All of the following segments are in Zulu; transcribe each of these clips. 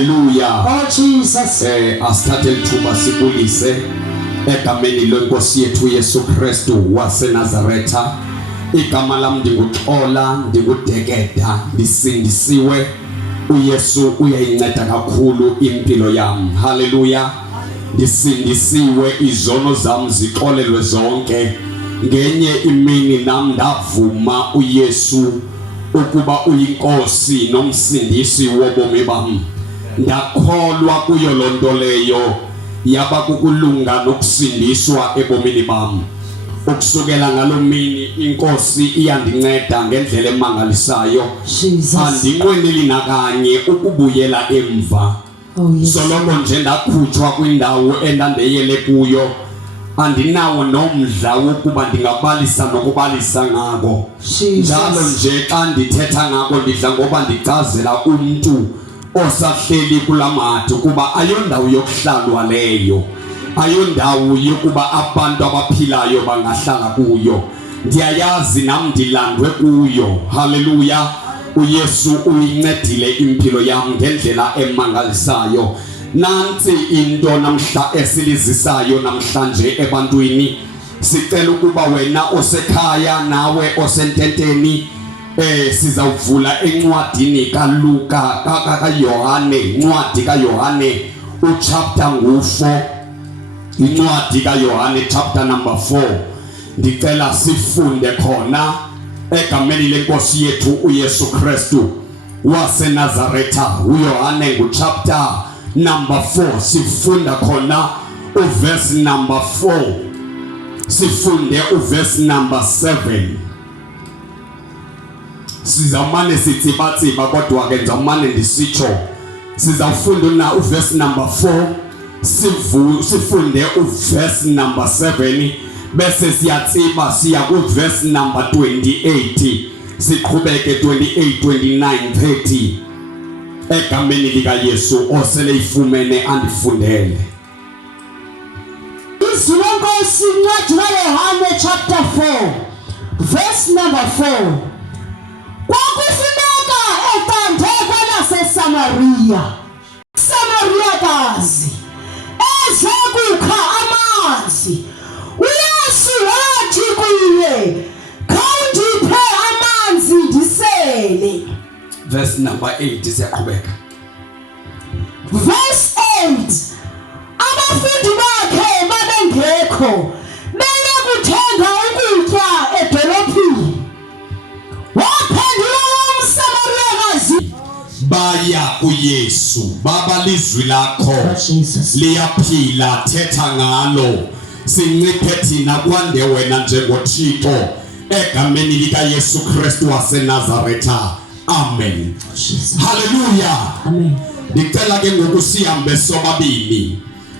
Hallelujah. Oh Jesus. Asithathe lithuba sibulise egameni lenkosi yethu uYesu Krestu waseNazaretha. Igama lami ndinguXhola Dekeda, ndisindisiwe. uYesu uyayinceda kakhulu impilo yami. Hallelujah. Ndisindisiwe, izono zami zixolelwe zonke. Ngenye imini nami ndavuma uYesu ukuba uyinkosi nomsindisi wobomi bami. Ndakholwa kuyo lonto leyo, yaba kukulunga nokusindiswa ebomini bami. Ukusukela ngalomini inkosi iyandinceda ngendlela emangalisayo. Andinqweneli nakanye ukubuyela emva. Soloko nje ndakhutshwa kwindawo endandeyele kuyo, andinawo nomdla wokuba ndingabalisa nokubalisa ngako. Njalo nje xa ndithetha ngako ndidla ngoba ndicazela umuntu osahleli kulamathu kuba ayondawo yokuhlalwa leyo, ayondawo yokuba abantu abaphilayo bangahlala kuyo. Ndiyayazi nami ndilandwe kuyo. Hallelujah. uYesu uyincedile impilo yami ngendlela emangalisayo. Nansi into namhla esilizisayo namhlanje ebantwini. Sicela ukuba wena osekhaya nawe osententeni sizawuvula encwadini kaLuka kaYohane, incwadi kaYohane uchapter 4. Incwadi kaYohane chapter number 4. Ndicela sifunde khona egameni lenkosi yethu uYesu Krestu waseNazaretha. uYohane chapter number 4 sifunda khona uverse number 4, sifunde uverse number 7. Sizamane sitsibatsiba kodwa ke ngizamane ndisitsho. Sizafunda na uverse number 4, sifunde uverse number 7, bese siyatsiba siya kuverse number 28, siqhubeke 28, 29, 30 egameni lika Yesu osele ifumene andifundele. Isilonkosi incwadi kaYohane chapter 4 verse number 4. Kwakufuneka eqande kwelaseSamariya, Samariyakazi eze kukha amanzi. uYesu wathi kuye, khawundiphe amanzi ndisele. Verse number 8 siyaqhubeka. Verse 8. Abafundi bakhe babengekho, bele kuthenga ukutya edolophini. Waphendula umSamariyakazi, baya kuYesu, baba lizwi lakho liyaphila, thetha ngalo. Sinciphe thina kwande wena njengoThixo egameni lika Yesu Krestu waseNazaretha. Amen. Hallelujah. Amen. Ndicela ke ngoku sihambe sobabili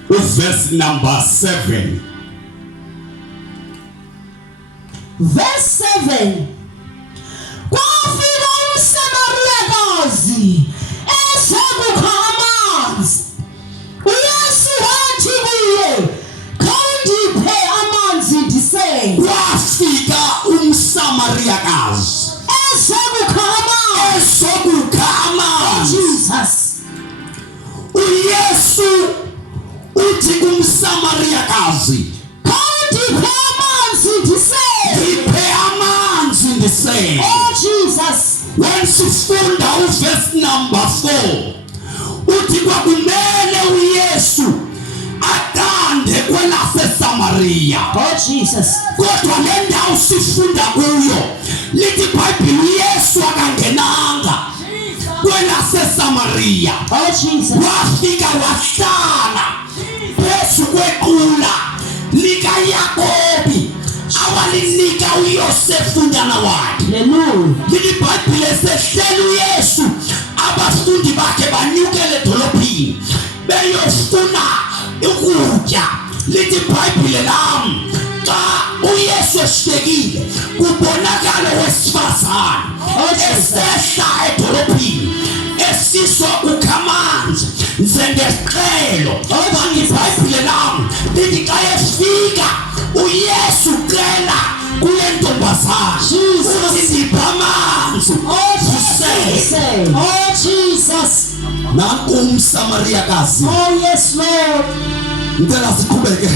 uverse number 7. Verse 7. Kwafika umSamariyakazi eze kukha amanzi. uYesu wathi kuye, khawundiphe amanzi ndisele. Kwafika umSamariyakazi eze kukha amanzi. Jesus. uYesu uthi kumSamariyakazi, khawundiphe amanzi ndisele. Ndiphe amanzi ndisele. Oh Jesus. When sifunda uverse number 4, uthi kwakumele uYesu aqande kwelaseSamariya. Oh Jesus. Kodwa le ndawo sifunda kuyo lithi iBhayibheli uYesu akangenanga kwelaseSamariya. Oh Jesus. Wafika wahlala phezu kwequla likaYakobi awalinika uYosefu nyana wakhe. Hallelujah. Lithi iBhayibheli esehleli uYesu, abafundi bakhe banyukele edolophini beyofuna ukutya. Lithi iBhayibheli lami xa uYesu ehlekile kubonakala wesifazane esehla edolophini esiswa kukha amanzi njengesiqhelo. Okanye iBhayibheli lami lithi xa efika uYesu cela kule ntombazane uthi ndipha amanzi. Oh Jesus. Oh Jesus. nanku umsamariyakazi. Oh yes Lord. Ngicela siqhubeke.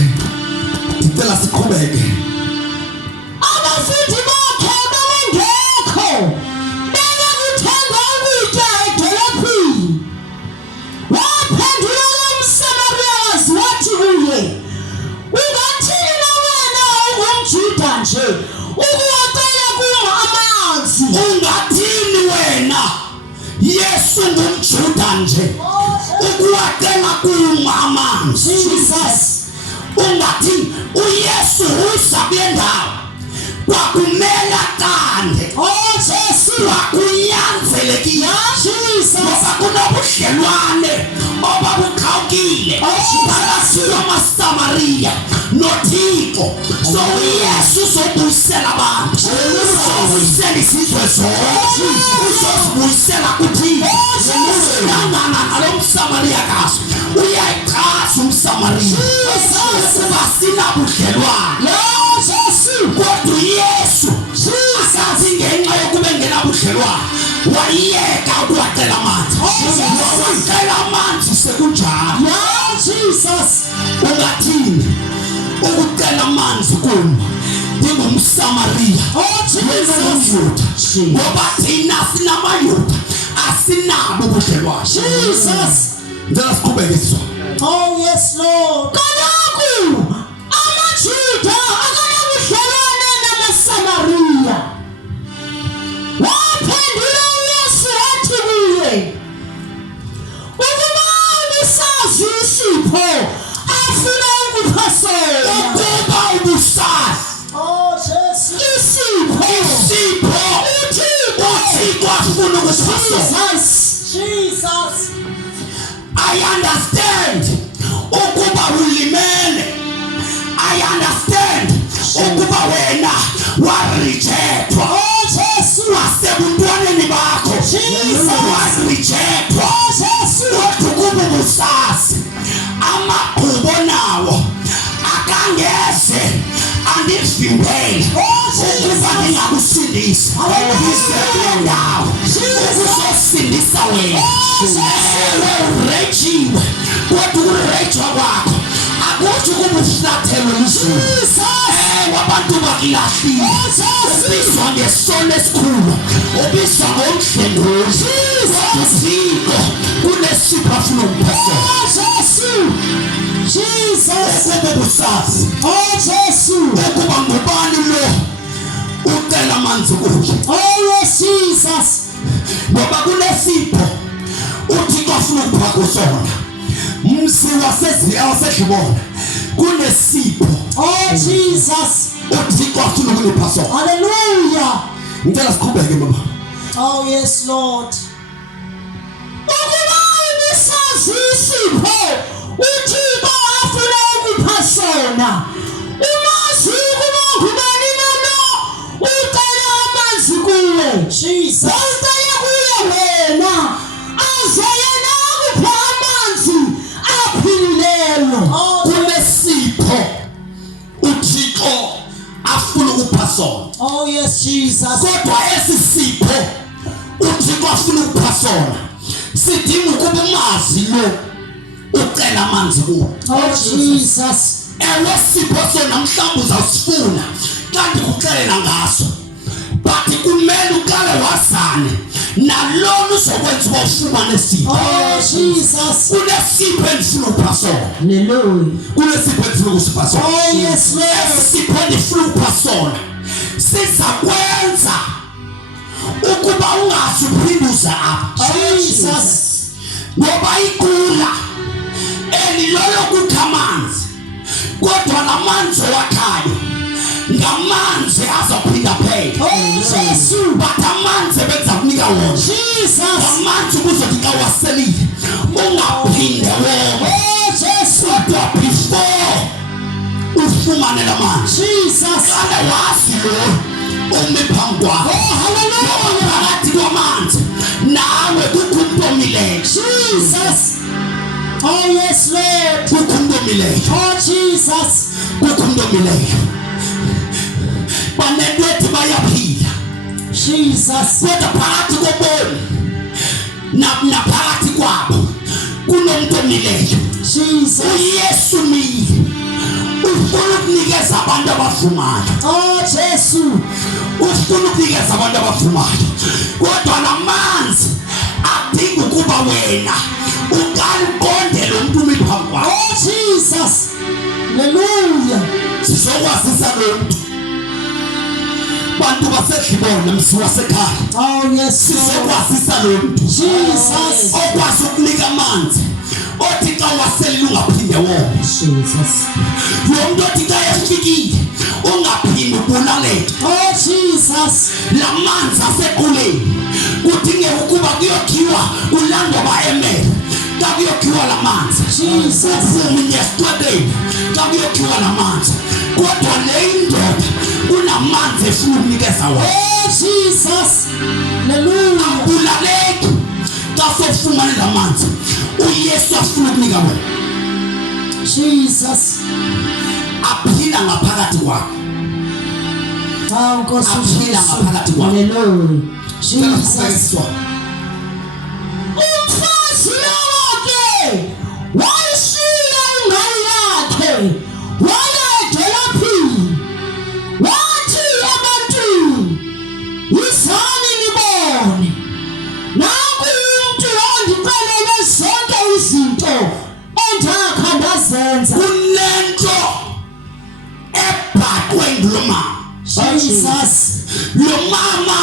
Abafundi bakhe bengekho. Bengakuthenga ukutya edolophini. Waphendula umsamariyakazi wathi kuye, ungathini na wena ungumJuda nje ukuwacela kuwo amanzi? Ungathini wena Yesu ngumJuda nje ukuwacela kuwo amanzi? Jesus. Ungathini uYesu usabendawo kwakumela kande. Oh Jesu. Kwakunyanzelekile Jesus. ngoba kunobudlelwane obabuqhawukile phakathi kwamaSamariya noThixo. So uYesu uzobuyisela abantu, uzobuyisela isizwe sonke, uzosibuyisela kuThixo. Uhlangana nalo msamariyakazi uyayichaza umsamariya ukuba sinabudlelwane. Kodwa uYesu akazi ngenxa yokuba engenabudlelwane wayeka ukuwacela amanzi. Wacela amanzi sekunjalo. Jesus. Ungathini ukucela amanzi kuma ngumSamariya ngumJuda? Ngoba thina sinamayuda asinabo ubudlelwane. Jesus. Ngicela siqhubeke siswa. Oh yes Lord. Kaloku amaJuda akanabudlelwane namaSamariya. Waphendula uYesu wathi kuye, ukuba ubusazi isipho afuna ukupha sona. Ukuba ubusazi Oh Jesu. Isipho uThixo afuna ukupha sona. Jesus. I understand ukuba ulimele. I understand ukuba wena warejectwa. Oh Jesu. Wasebuntwaneni bakho warejectwa. Kodwa ukuba ubusazi amaqhubo nawo akangeze andivimbele ukuba ngingakusindisa. Ngisebendawo ukuzosindisa wena. Urejiwe kodwa ukurejwa kwakho akuthi ukuba uhlathelo lizulu. Abantu bakilahlile ubizwa ngesono esikhulu, ubizwa ngomdlengozi. Uthixo kunesipho afuna ukupha Jesus. ukuba ubusazi Oh Jesu. ukuba ngubani lo ucela amanzi kuye. Oh yes Jesus. Ngoba kunesipho uThixo afuna ukupha kusona. Msi wasedlibona kunesipho. Oh Jesus. uThixo afuna ukunipha sona. Hallelujah. Ngicela siqhubeke baba. Oh yes Lord. Ukuba ubusazi isipho uThixo afuna ukupha sona. Umazi ukuba ngubani lo ucela amanzi kuwe. Jesus. Ucela kuye wena aze yena akupha amanzi aphilileyo. Kunesipho uThixo afuna ukupha sona. Oh yes Jesus. Kodwa esisipho uThixo afuna ukupha sona sidinga ukuba umazi lo ucela amanzi kuwe. Oh Jesus. Ewe sipho sona mhlawumbe uzasifuna kanti kuxelela ngaso, but kumele uqale wazane nalona uzokwenza uba ufumane sipho. Oh Jesus. Kunesipho endifuna ukupha sona. Hallelujah. Kunesipho endifuna ukusipha sona. Oh yes Lord. Esipho endifuna ukupha sona sizakwenza ukuba ungazi uphinduza apha. Jesus. Ngoba igula elilolo kukha amanzi, kodwa lamanzi wakhayo ngamanzi azophinda phela. Oh Jesu. But amanzi benza kunika wona. Jesus. Amanzi kuzothi xa waselile ungaphinde wona. Oh Jesu. Kodwa before ufumane lamanzi Jesus. kale wazi lo umi phambi kwakho. Oh hallelujah. Phakathi kwamanzi nawe kukho umuntu omileyo. Jesus. Oh yes Lord. Kukho umuntu omileyo. Oh Jesus. Kukho umuntu omileyo. Banetwethi bayaphila. Jesus. Kodwa phakathi kobomi naphakathi kwabo umuntu omileyo. Jesus. uYesu mi ufuna ukunikeza abantu abavumayo. Oh Jesu. Ufuna ukunikeza abantu abavumayo. Kodwa namanzi adinga ukuba wena uqonde lo muntu umiphambi kwakho. Oh Jesus. Hallelujah. Sizokwazisa lo muntu. Bantu basedlibona msiwasekhaya. Oh yes. Sizokwazisa lo muntu. Jesus. Okwazi ukunika amanzi. Othi xa waselile ungaphinde wona. Jesus. Lo muntu othi xa efikile ungaphinde ubulaleke. Oh Jesus. La manzi asequleni kudingeka ukuba kuyokhiwa kulandwa baemele. Xa kuyokhiwa la manzi. Jesus. Umnyesitwadeni xa kuyokhiwa la manzi. Kodwa le indoda kunamanzi efuna ukunikeza wona. Oh Jesus. Hallelujah. Abulaleke xa sofumane la manzi. uYesu afuna ukunika wena. Jesus. Aphila ngaphakathi kwakho. Oh Goso. Aphila ngaphakathi kwakho. Hallelujah. Jesus. Umfazi lonke wayishiya ingane yakhe waya edolophini wathi ebantwini izani nibone naku umuntu ondicelele zonke izinto endakha ndazenza kunento ebhaqwe nguloma. Jesus. Lo mama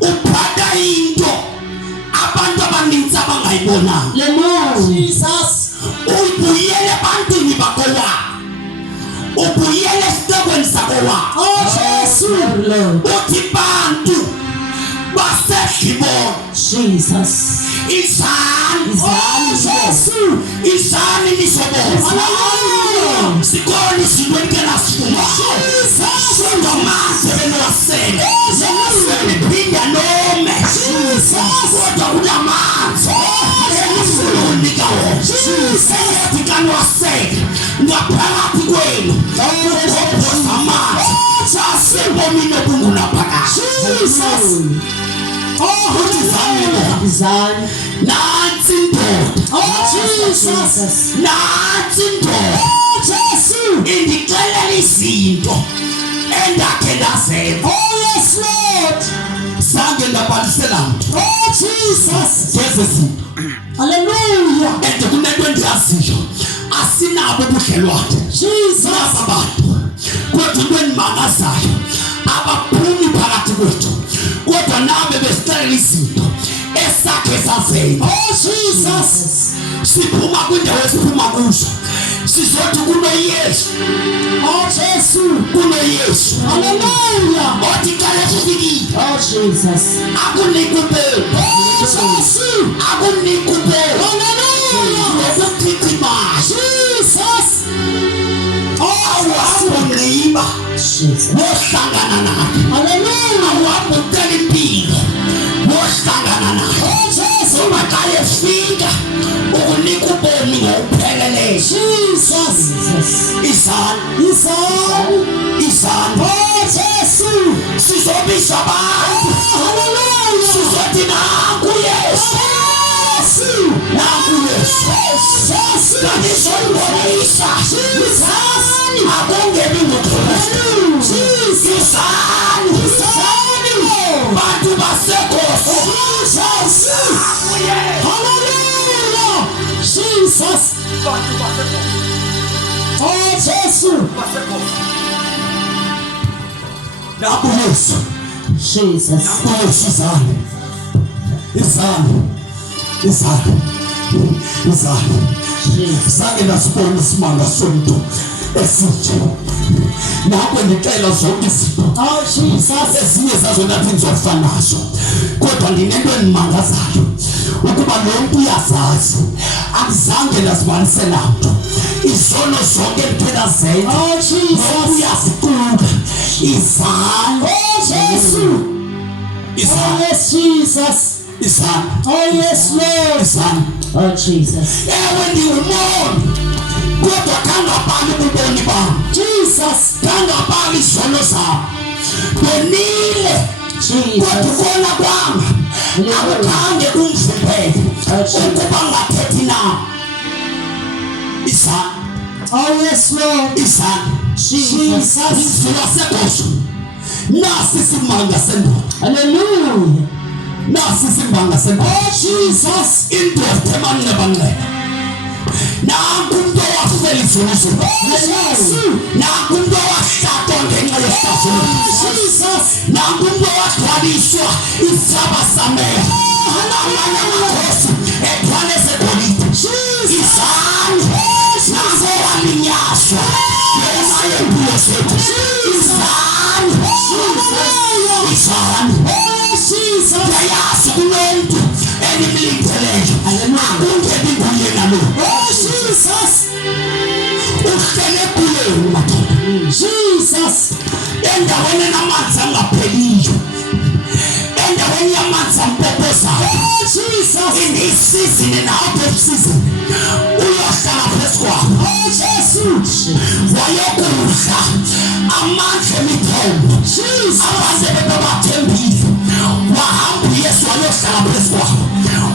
uphatha into abantu abaninzi abangayibonanga. Jesus. Ubuyele ebantwini bakowa. Ubuyele esitebweni sakowa. Oh Jesu. Uthi bantu basedlibona. Jesus. Izani. Oh Jesu. Izani nisoboza. Hallelujah. Sikoni izinto enikela sifuma. Songa amanzi ebenowasele. Seniphinda nome. Kodwa kunamanzi enifuna ukunika wona. Eyathi xa niwasele ngaphakathi kwenu ukophoza amanzi asebomini obungunaphakade. Oh, Uthi izani bona. Zan. Nansi indoda. Oh, Jesus. Nansi indoda. Oh, Jesu. Indixelela izinto endakhe ndazenza. Oh, yes, Lord. Zange ndabhalisela mntu. Oh, Jesus. Ngeze zinto. Hallelujah. And kunento endiyaziyo asinabo ubudlelwane. Jesus. Naba bantu. Kodwa into endimangazayo abaphumi phakathi kwethu. Kodwa nabe besixelela izinto esakhe sazenza. Oh, Jesus. Siphuma kwindawo esiphuma kuzo. Sizothi kunoYesu. Oh, Jesu. kunoYesu. Hallelujah. Othi xa efikile Oh, Jesus. akunika upelu. Oh, Jesu. Akunika upelu. Hallelujah. Nokuchichima. Jesus. Awuhambungqiba Jesus. wohlangana naye. Hallelujah. Awuhambutela impilo wohlangana naye. Oh, Jesu. Uma xa efika ukunika ubomi ngokupheleleyo. Jesus. Izani. Izani. Oh, Jesu. Sizobiza abantu. Hallelujah. Sizothi nanku uYesu. Jesu. Nanku uYesu. Jesu. Kanti sombonisa. Jesus. Akungemi ngoKrestu. Jesus. Izani. Bantu baseGoso. Jesus. Hallelujah. Jesus. Oh, Jesu. Nanku uYesu. Jesus. uYesu izani. Jesus. Zange nasibona isimanga somntu esinje. Nakho ndicela zonke izinto. Oh, Jesus. Ezinye zazo nathi ngizofana nazo. Kodwa ndinento endimangazayo ukuba lo mntu uyazazi. Akuzange ndasibanise namntu. Izono zonke endithela zenza. Oh, Jesus. Uyaziquka. Izani. Oh, Jesu. Oh, Izani. yes, Jesus. Izani. Oh, yes, Lord. Izani. Oh, Jesus. Ewe ndiwumoni. Kodwa kangabani ububoni bam. Jesus. Kangabani izono zam. Benile. Jesus. Kodwa ukona kwam akukhange kumvuphele ukuba ngathethi na. Isana. Oh yes, Lord. Isana. Jesus. Goso. Nasi simanga sendoda. Hallelujah. Nasi simanga sendoda. Oh Jesus. Indoda emanqe banqe. Nanku umuntu owafela izuzo. Nanku umuntu owahlata ngenxa yesihlazo. Jesus. Nanku umuntu owathwaliswa isaba samehlo. Amanye amakhosi ethwale segolide. Izandla nazo walinyaswa ngenxa yempilo zethu. Izandla. Yayazi kunomuntu elimlindeleyo. Akungeni kuye nalo. Jesus. Uhlele kuleni madoda. Jesus. Endaweni enamanzi angapheliyo. Endaweni yamanzi ampopozayo. Jesus. In this season and out of season. Uyohlala phezu kwakho. Jesus. Wayokudla amandla emithombo. Jesus. Abantu bebathembile. Wahamba uYesu wayohlala phezu kwakho.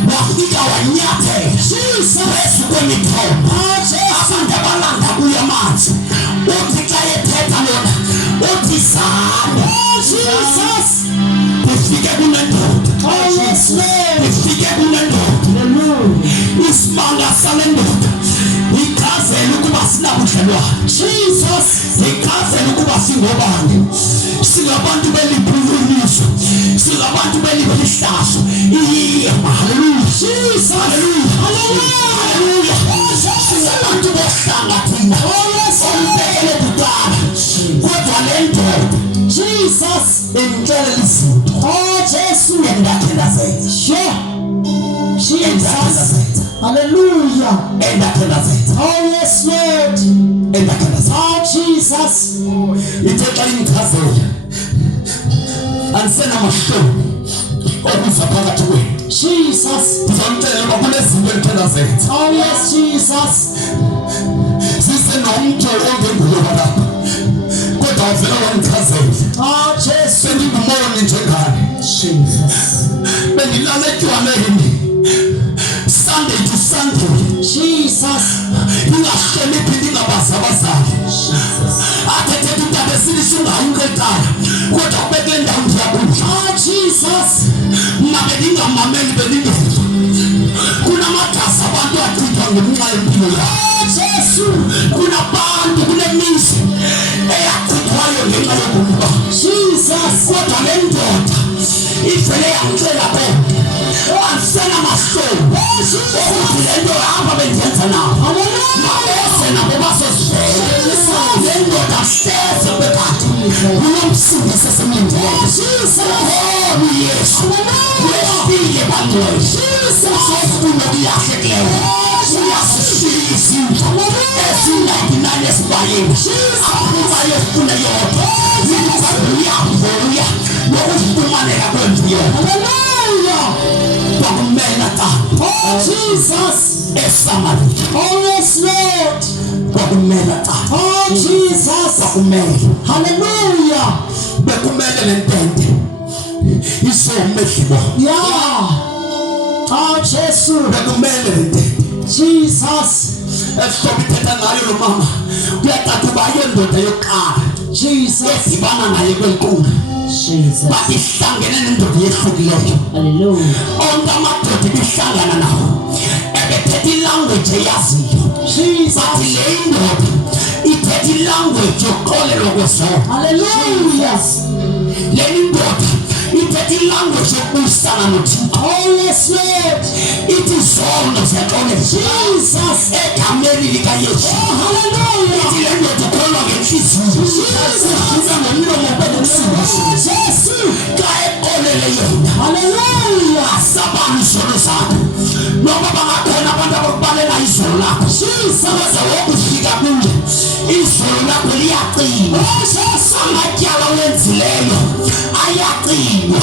Wafika wanyathela. Jesus. Phezu kwemithombo. Abantu abalanda kuye amanzi. Uthi xa ethetha lona. Uthi zama. Jesus. Ufike kunendoda. Oh yes, Lord. Ufike kunendoda. Isimanga sale ndoda. Ichazela ukuba sinabudlelwane. Jesus. Ichazela ukuba singobani. Singabantu beliphuliso. Singabantu beliphihlazo. Hallelujah. Jesus. Hallelujah. Hallelujah. Singabantu bohlanga thina. Ombekele kudala. Kodwa le ndoda. Jesus. Engitshela izinto. Oh Jesu. Endathela zethu. Sure. Jesus. Hallelujah. Endathela zethu. Oh yes, Lord. Endathela zethu. Oh Jesus. Ithetha imchazelo. Ansena mahloni. Okuza phakathi kwenu. Jesus. Sizamtshela ukuba kunezinto endathela zethu. Oh yes, Jesus. Sisenomntu ongengulo lapha. Kodwa uvela wamchazela. Oh Jesu. Sengingumoni njengani. Jesus. Bengilala etywaleni. Sunday to Sunday. Jesus. Ingahloniphi ndingabazi abazali. Athethe udaba esilisho ungayinqedala. Kodwa kubeke ndawo ndiyakudla. Oh Jesus. Ngabe ndingamameli belindele. Kunamadasa abantu achithwa ngenxa yempilo yabo. Jesu. Kunabantu kunemizi eyachithwayo ngenxa yobomi babo. Jesus. Kodwa le ndoda ivele yamcela konke. Ansena mahloni. Ukuthi le nto hamba bendenza nayo. Mabese nabo bazozivela. Le ndoda hleze bekade. Ngumsindisi esemlindeleyo. Oh uYesu. Wefike bangcwele. Usofuna kuyahlekileyo. Uyasishila izinto. Ezi-99 esibhaliwe. Aphuma yofuna yodwa. Uyavuya. Nokufumaneka kwemvu yodwa. Kwakumela ta. Oh Jesus. eSamaria. Oh yes, Lord. Kwakumela ta. Oh Jesus. Kwakumela. Hallelujah. Bekumele lentente. Isomehlibo. Yeah. Oh Jesu. Bekumele lentente. Jesus. Esithetha ngayo lo mama. Kuyathatha uba yendoda yokuqala. Jesus. Esibana naye kwenkqubo. Jesus. Bathi hlangene nendoda yehlukileyo. Hallelujah. Onke amadoda ibihlangana nawo. Ebethetha ilanguage eyaziyo. Jesus. Bathi le indoda ithetha ilanguage yokuxolelwa kwezono. Hallelujah. Le indoda ithetha ilanguage yokubuyisana noThixo. Oh yes, Lord. Ithi izono ziyaxolelwa. Jesus. Egameni likaYesu. Hallelujah. Ithi le ndoda ukholwa ngenhliziyo. Ufuna ngomlomo kwenomsindisi. Jesu. Xa exolele yena. Hallelujah. Asabani izono zakho. Noma bangakhona abantu abakubalela izono lakho. Ukuze wokufika kuye izono lakho liyaqina. Amatyala wenzileyo ayaqina.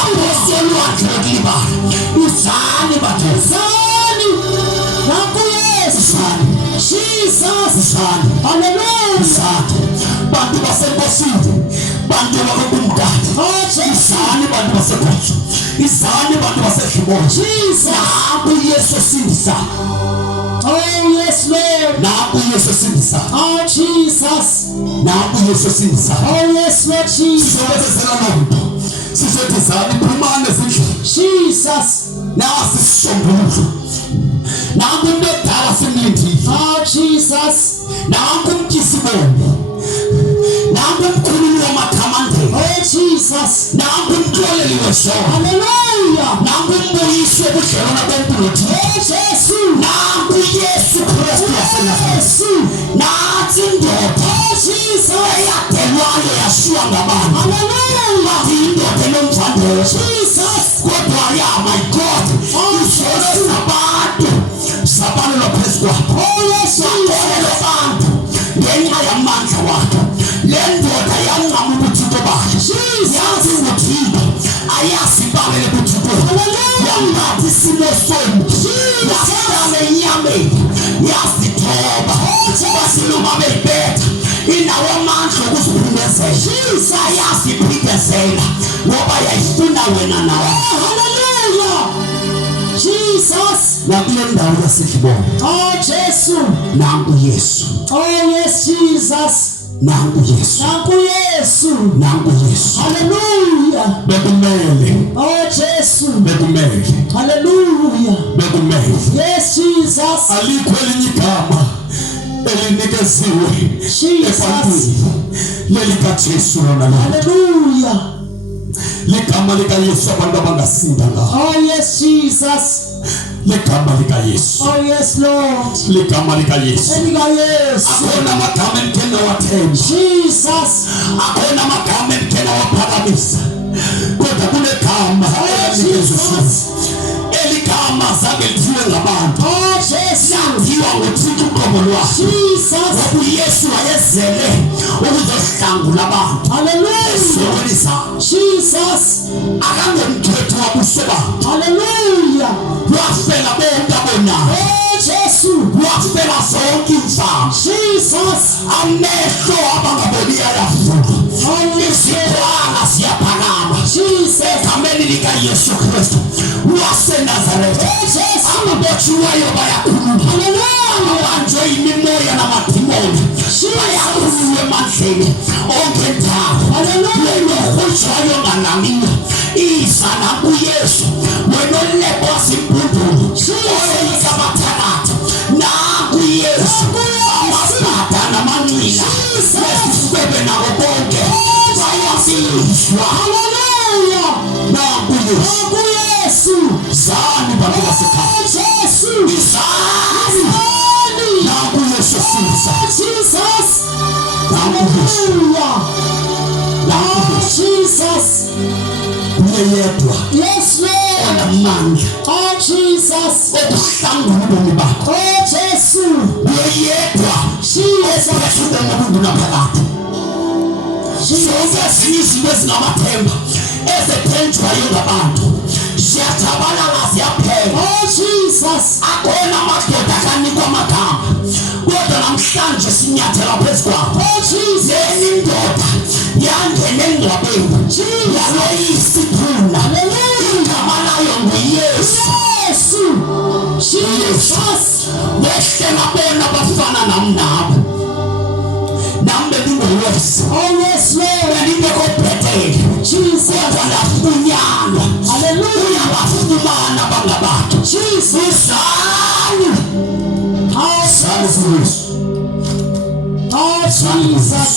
Aposolwandle lokulibala. Uzani bathe. Zani. Naku Yesu. Uzani. Jesus. Uzani. Hallelujah. Uzani. Bantu basenkosini. Bantu bakokumdala. Oh Jesus. Uzani bantu basenkosini. izani bantu basehlibona naku Yesu sindisa. Oh yes Lord. Naku Yesu sindisa. Oh Jesus. Naku Yesu sindisa. Oh yes Lord Jesus. Sizobezela lonke. Sizothi zani phumane zindlu. Jesus. Nasi sisombululo. Naku ndodala simlindile. Oh Jesus. Naku umtyisibombo. Naku umkhululi wamathamandela. Oh Jesus. Naku umxoleli wesono. Hallelujah. Naku umbuyisi wobudlelwane bempilo. Oh Jesu. Naku Yesu Krestu waseNazaretha. Nathi indoda. Oh Jesus. Eyadelwayo yashiywa ngabantu. Hallelujah. Bathi indoda enomvandelo. Jesus. Kodwa my God, izono zabantu zabalelwa phezu kwakho. Oh yes Zakolelwa abantu ngenxa yamandla wakho. Le ndoda yancama ubuthixo bakhe. Yazi ubuthixo ayasibamele ubuthixo. Yangathi isimo somntu yahlala enyameni yasithoba. Basiluma beyibetha inawo amandla okuziphumezela. Ayasiphithezela ngoba yayifuna wena nawe. Hallelujah. Jesus. Nakule ndawo yasehlibona. Oh Jesu. Nanku Yesu. Oh yes Jesus. Nanku Yesu. Nanku Yesu. Nanku Yesu. Hallelujah. Bekumele. Oh Jesu. Bekumele. Hallelujah. Bekumele. Yes Jesus. Alikho elinye igama elinikeziwe ebantwini lelikaJesu lona. Hallelujah. Ligama likaYesu abantu abangasinda ngalo. Oh yes Jesus. Ligama likaYesu. Oh yes Lord. Ligama likaYesu. Yes. Akhona amagama engithena wathemba. Jesus. Akhona amagama engithena waphakamisa. Kodwa kunegama elinikezwe. Eligama zange lithiwe ngabantu. Oh Jesus. Lathiwa nguThixo uqobo lwakhe. Jesus. uYesu wayezele ukuzohlangula abantu. Hallelujah. Jesus. Akangomthetho wabuso bakhe. Hallelujah. Wafela bonke abonayo. Oh Jesu. Wafela zonke imfana. Jesus. Amehlo abangaboniyo ayavulwa. Oh yes. Iziphala ziyaphakama. Jesus. Egameni likaYesu Krestu waseNazaretha. Ababotshiweyo bayakhululwa. Hallelujah. Abanjwe yimimoya namadimoni bayakhululwa emandleni onke ndawo. Wena okhutshwayo nganamiyo iza naku Yesu. Wena olekwa zimbundulu oyika abathakathi naku Yesu. Amabhada namanqila nesifebe nabo bonke bayafihwa. Hallelujah. Naku Yesu. Zani bantu basekhaya. Jesu. Izani. Naku Yesu sindisa. Jesus. Naku Yesu. Hallelujah. Naku Yesu. Jesus. Uyedwa. Yes Lord. Onamandla. Oh Jesus. Okuhlangula ubomi bakho. Oh Jesu. Uyedwa. Jesus. Esiphethe ngobundo naphakade. Zonke ezinye izinto ezingamathemba ezithenjwayo ngabantu ziyajabalala ziyaphela. Oh Jesus. Akhona amadoda akanikwa amagama kodwa namhlanje sinyathela phezu kwakho. Oh Jesus. Leni ndoda yangena engcwabeni yaloyisa iphuna. Igama layo nguYesu. Jesus. Wehle ngabona abafana nami nabo. Nami bengingolwesi. Oh yes Lord. Bengingekobhetele. Jesus. Kodwa lafunyanwa. Hallelujah. Uyabafumana abangabantu. Jesus. Zani. Oh Zani kuYesu. Oh Jesus.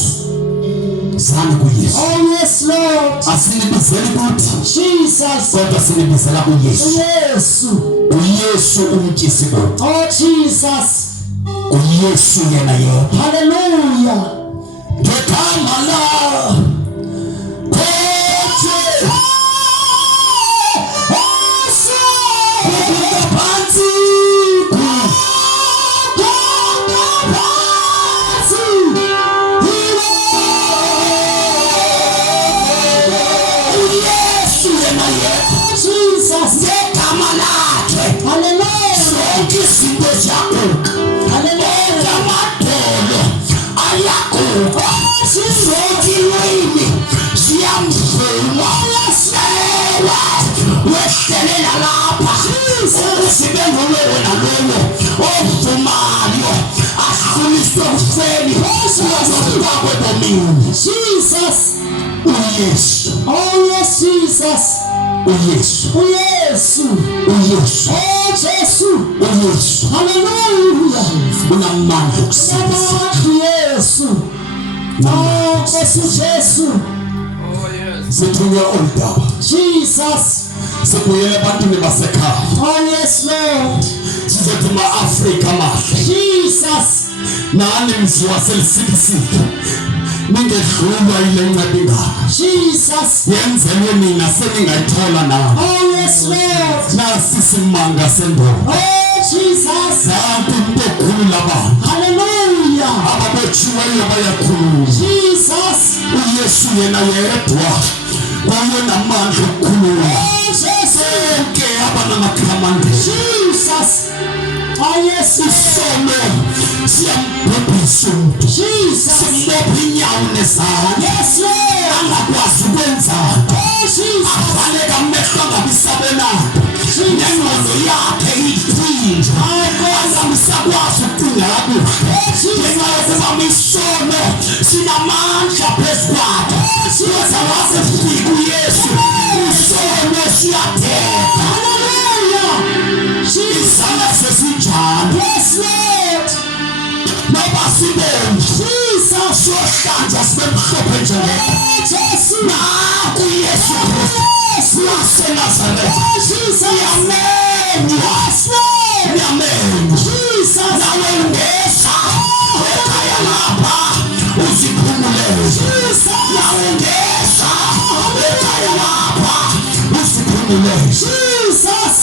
Zani kuYesu. Oh yes Lord. Asinibizeli kuthi. Jesus. Kodwa sinibizela kuYesu. Yesu. uYesu umtyisibombo. Oh Jesus. uYesu yena yedwa. Hallelujah. Ngegama la Jesus. Hallelujah. Hallelujah. Zonke Emlonyeni Jesus. uYesu. Oh yes, Jesus. uYesu. uYesu. uYesu. Oh Jesu. uYesu. Hallelujah. Unamandla okusindisa. Namandla Yesu. Oh Nkosi Jesu. Sithunywe oldaba. Jesus. Sibuyele ebantwini basekhaya. Oh yes, Lord. Sizothi ma-Afrika mahle. Jesus. Nani mzi waseLusikisiki. Ningedlulwa yile nceba ingaka. Jesus. Yenzelwe mina seningayithola nawe. Oh yes, Lord. Nasi isimanga sendoda. Oh Jesus. Zanti umuntu okhulu labantu. Hallelujah. Ababethiweyo bayakhuluma. Jesus. uYesu yena yedwa uye namandla okukhuluma. Oh Jesus. Sonke abanamagama. Jesus. Oh yes, Isono siyambhubhisa umuntu. Jesus. Simbopha inyawo nezandla. Yes, Lord. Angakwazi ukwenza nto. Oh Jesus. Avaleka amehlo angabisabelanga. Nengqondo yakhe iyiphinja. Anganisakwazi ukucinga kakuhle. Ngenxa yokuba isono sinamandla phezu kwakhe. Siyoza waze fika uYesu. Isono siyathetha. Hallelujah. Isala sesinjalo. Yes, Lord. Noba sibomvu. Jesus. Sohlanjwa sibe mhlophe njengeko. Jesu. Naku uYesu Kristu waseNazaretha. Jesus. Uyamenywa. Uyamenywa. Jesus. Nawe ungeza ekhaya lapha uziphumulele. Nawe ungeza ekhaya lapha uziphumulele. Jesus.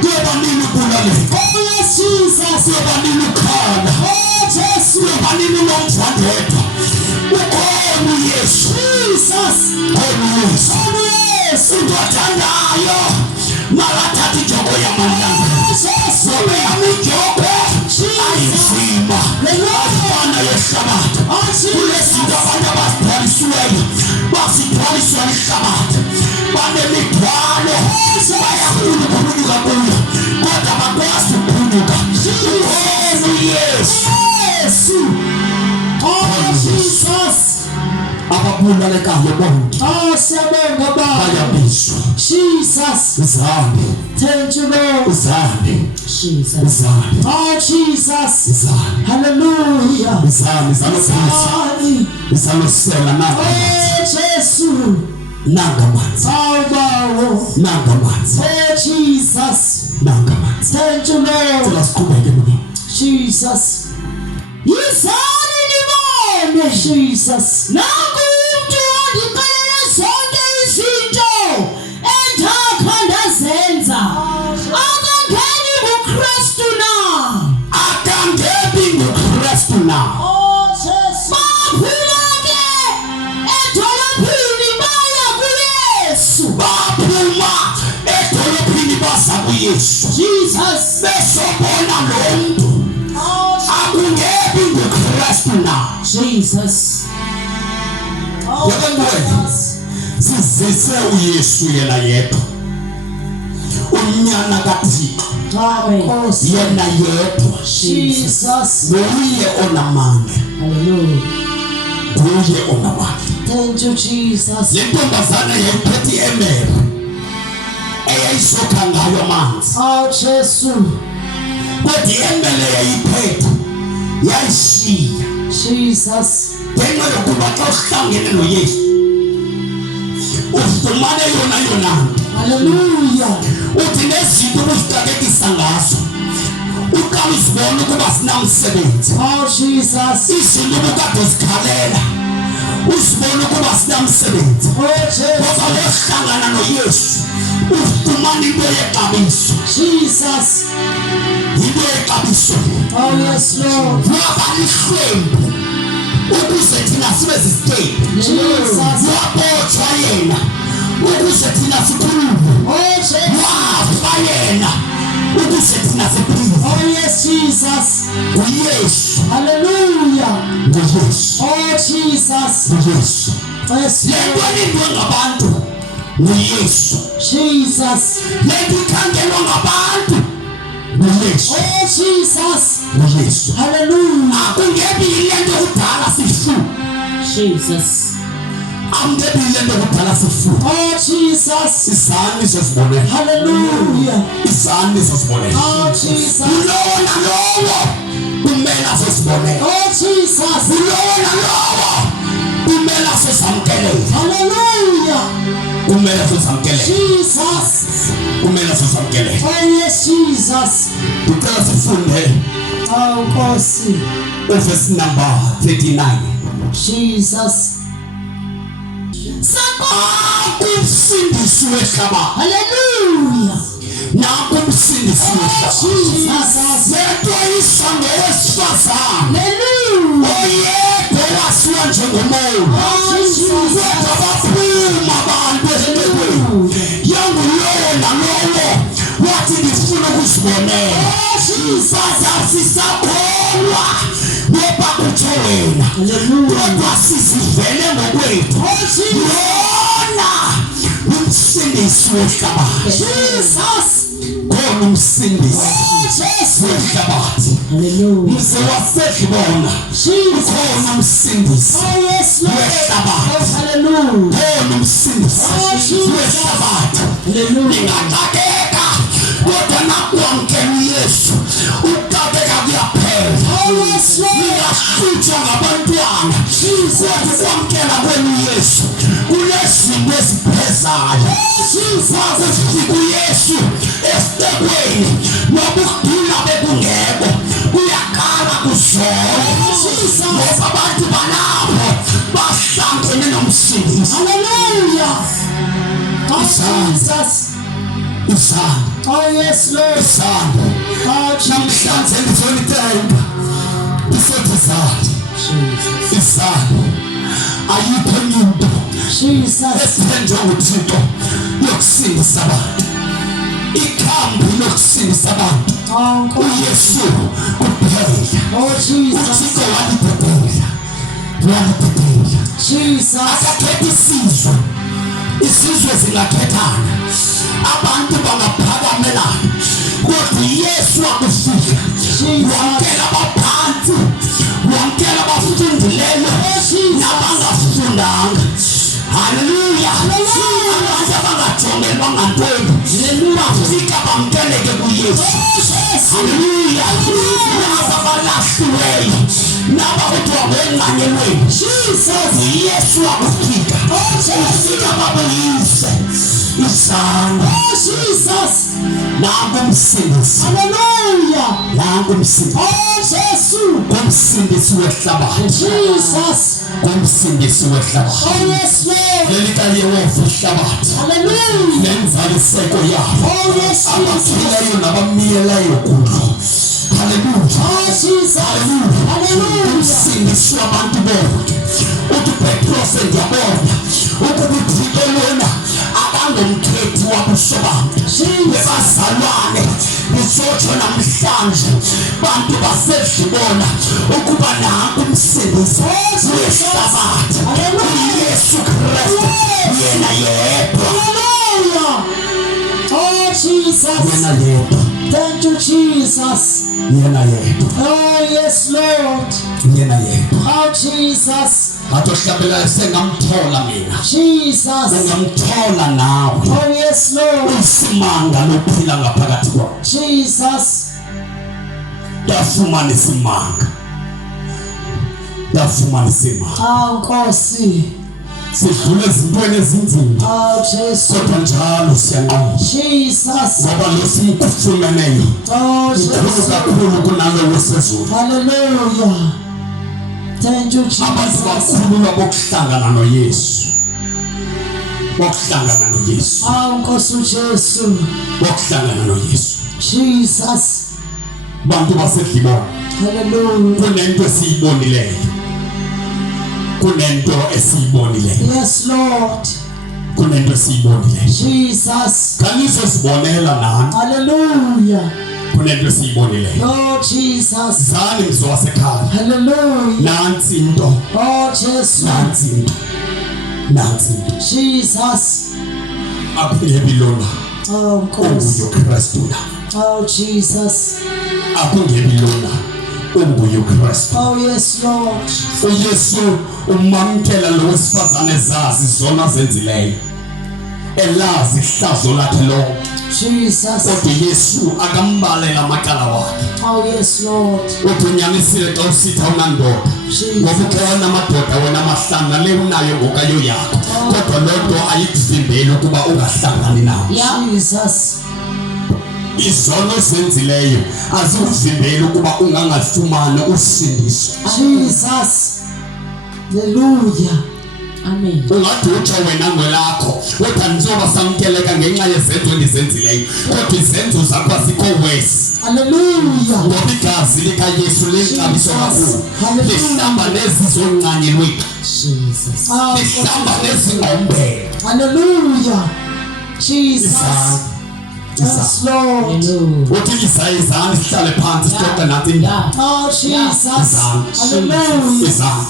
Kuyoba nini ukulaleka. Oh yes, Jesus. Kuyoba nini ukhala. Oh Jesu. Kuyoba nini unomvandedwa. Ukhona uYesu. Jesus. Khona uYesu. Oh yes. Uthandayo malathatha ijoko yamalanga. Sobe yamijoko ayinzima. Afana yehlabathi. Kulezinto abantu abazithwalisiweyo basithwaliswa lihlabathi. Banemithwalo bayafuna ukukhuluka kuyo kodwa bakwazi ukukhuluka. Ukhona uYesu. Oh Jesus. Ababulalekayo bonke Oh siyabonga Baba. bayabizwa. Jesus. Izambi. Thank you, Lord. Izambi. Jesus. Izambi. Oh Jesus. Izambi. Hallelujah. Izambi zalophelisa. Izalosela nanga. Oh Jesu. Nanga manzi. Bawo. Nanga manzi. Oh Jesus. Nanga manzi. Thank you, Lord. Cela siqhubeke nami. Jesus. Yizani nibone Jesus. Naku umuntu wangiqalela zonke izinto endakhanda zenza. Akangeni kuKrestu na. Akangeni nguKrestu na. Oh Jesus. Baphuma ke edolophini baya kuYesu. Baphuma edolophini basa kuYesu. Jesus. Besobona lo muntu. Akungeni nguKrestu na. Jesus. Oh Jesus. Sizise uYesu yena yedwa. Unyana kaThixo. Amen. Yena yedwa. Jesus. Nguye onamandla. Hallelujah. Nguye onamandla. Thank you, Jesus. Le ntombazana yayiphethe iemere eyayisokha ngayo amanzi. Oh Jesu. Kodwa iemere yayiphethe yayishiya. Jesus. Ngenxa yokuba xa uhlangene noYesu ufumane yona nto. Hallelujah. Uthi nezinto ubuziqakekisa ngazo uqala uzibona ukuba sinamsebenzi. Oh Jesus. Izinto ubukade uzikhalela uzibona ukuba sinamsebenzi. Oh Jesus. Ngoba uhlangana noYesu ufumana into yexabiso. Jesus. Into yexabiso. Oh yes, Lord. Waba lihlwempu ukuze thina sibe zizityebi. Jesus. Wabotshwa yena ukuze thina sikhulume. Oh Jesus. Wafa yena ukuze thina siphile. Oh yes, Jesus. uYesu. Hallelujah. nguYesu. Oh Jesus. nguYesu. Yes, Le nto Lord. lindwe ngabantu nguYesu. Jesus. Le nto ikhangelwa ngabantu nguYesu. Oh Jesus. nguYesu. Hallelujah. Akungebi yile nto kudala sihlupha. Jesus. Amdebile ndokudala sifuba. Oh Jesus. Isani sosibonela. Hallelujah. Isani sosibonela. Oh Jesus. Lona lowo kumela sosibonela. Oh Jesus. Lona lowo kumela sosamkele. Hallelujah. Kumela sosamkele. Jesus. Kumela sosamkele. Oh yes Jesus. Ucela sifunde. Oh Goso. Verse number 39. Jesus. Kumsindisi wehlabathi. Hallelujah. Nakumsindisi wehlabathi. Jesus. Yedwa isongo wesifazane. Hallelujah. Oyedwa wasiwa njengomoya. Kodwa baphuma abantu esixekweni. Yangulowo nalowo wathi ngifuna ukuzibonela. Sisakholwa ngoba kuthe wena. Kodwa sizivele ngokwethu. Yona umsindisi wehlabathi. Jesus. Khona umsindisi wehlabathi. Mse wasedlibona. Khona umsindisi wehlabathi. Khona umsindisi wehlabathi. Ningaxakeka kodwa nakwamkela uYesu ukuxakeka kuyaphela. Ningahlutshwa ngabantwana kodwa ukwamkela kwenu uYesu kunezinto eziphezayo. Wakufika uYesu esitekweni nobuduna bekungekho kuyakala kuzona ngoba abantu balapho bahlangene nomsindisi. Hallelujah. Oh Jesus. Isandla. Oh yes Lord. Isandla. Oh Jesus. Namhlanje ngizonithenga. Isothi isandla. Isandla. Ayikho into Jesus. esithenjwe nguThixo yokusindisa abantu. Ikhambi lokusindisa abantu. uYesu kuphela. Oh Jesus. uThixo waliphetela. Jesus. Akakhethi isizwe. Isizwe zingakhethana. Abantu bangaphakamela. Kodwa uYesu wakufika. Wamkela abaphansi. Wamkela abafundileyo nabangafundanga. Hallelujah. Abantu abangajongelwa ngantoni bafika bamkeleke kuYesu. Hallelujah. Abalahliweyo nabakuthiwa ngenganyelweni. uYesu wakufika. Ufika babuyise isandla. Jesus. Nangu umsindisi. Hallelujah. Nangu umsindisi. Oh Jesus. Umsindisi wehlabathi. Jesus. Umsindisi wehlabathi. Oh yes Lord. Lelitaliye wehlabathi. Hallelujah. Nenzaliseko yabo. Oh yes Jesus. Abaphileyo nabamiyeleyo kulo. Hallelujah. Oh Jesus. Hallelujah. Umsindisi wabantu bonke. Uthi Petros ndiyabona ukuba uThixo lona akangomkhethi wabuso bantu. Bezalwane bisotsho namhlanje bantu basedlibona ukuba nanku umsindisi wehlabathi. uYesu Krestu yena yedwa. Hallelujah. Oh Jesus. Yena yedwa. Thank you Jesus. Yena yedwa. Oh yes Lord. Yena yedwa. Oh Jesus. Atohlabela sengamthola mina. Jesus. Ungamthola nawe. Oh yes Lord. Isimanga lophila ngaphakathi kwakho. Jesus. Dafumana isimanga. Dafumana isimanga. Oh Goso. Sidlule ezintweni ezinzima. Oh Jesus. Kodwa njalo siyanqoba. Jesus. Ngoba lo simkufumeneyo. Oh Ukhulu Jesus. kakhulu kunalo wesezulu. Hallelujah. Thank you Abantu Jesus. bakhululwa bokuhlangana noYesu. Bokuhlangana noYesu. Oh Goso Jesu. Bokuhlangana noYesu. Jesus. Bantu basedlibona. Hallelujah. Kunento esiyibonileyo. Kunento esiyibonileyo. Yes Lord. Kunento esiyibonileyo. Jesus. Kanisa sibonela nani. Hallelujah. Kunento esiyibonileyo. Lord Jesus. Zani mzowasekhaya. Hallelujah. Nansi into. Oh Jesus. Nansi into. Nansi into. Jesus. Akungebilona. Oh Goso. uYesu Krestu. Oh Jesus. Akungebilona. unguye uKrestu. Oh yes, Lord. uYesu umamkela lo wesifazane zazi zona zenzileyo. Elazi ihlazo lakhe lo. Jesus. Kodwa uYesu akambalela amacala wakhe. Oh yes, Lord. Uthunyamisile xa usitha unandoda. Ngoba ukhona amadoda wena amahlanga le unayo ngokayo yakho. Kodwa lonto ayikuvimbeli ukuba ungahlangani nawo. Jesus. Izono zenzileyo azikuvimbeli ukuba ungangafumani usindiso. Jesus. Hallelujah. Amen. Ungadutsha wena ngwelakho kodwa nizoba samkeleka ngenxa yezenzo endizenzileyo kodwa izenzo zakho azikho worse. Hallelujah. Ngoba igazi likaYesu lexabiso kakhulu. Lihlamba nezizo ncanyelwe. Jesus. Lihlamba nezingqombele. Hallelujah. Jesus. Yes, Lord. Hallelujah. Uthi izayizana sihlale phansi sixoxe nathi. Oh Jesus. Hallelujah.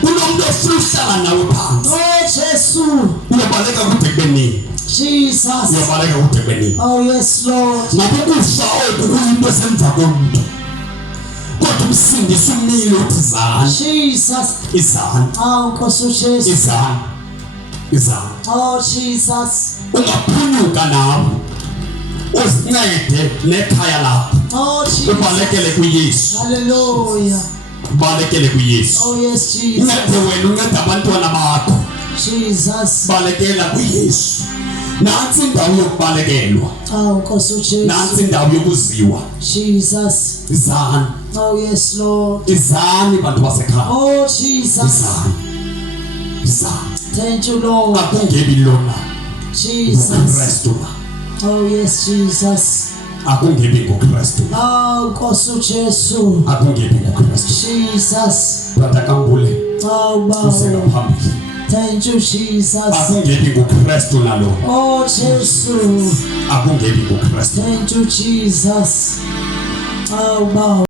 Kunomuntu ofuna ukuhlala nawe phansi. Oh Jesu. Uyabaleka kude kubeni. Jesus. Uyabaleka kude kubeni. Oh yes, Lord. Ngokufa oku kuyinto esemva komuntu. Kodwa umsindisi umile uthi zana. Jesus. Izana. Oh Goso Jesus. Izana. Izana. Oh Jesus. Ungaphunyuka nawe. Uzincede nekhaya lakho. Oh Jesus. Ubalekele kuYesu. Hallelujah. Balekele kuYesu. Oh yes, Jesus. Uncede wena uncede abantwana bakho. Jesus. Balekela kuYesu. Nansi indawo yokubalekelwa. Oh Goso Jesus. Nansi indawo yokuziwa. Jesus. Izana. Oh yes, Lord. Izani bantu basekhaya. Oh Jesus. Izani. Izani. Thank you, Lord. Akungebi lona. Jesus. uKrestu. Oh yes, Jesus. Akungebi ngoKrestu. Oh Goso Jesus. Akungebi ngoKrestu. Jesus. Brother Kambule. Oh Useka wow. phambili. Thank you, Jesus. Akungebi ngoKrestu nalo. Oh Jesus. Akungebi ngoKrestu. Thank you, Jesus. Oh wow.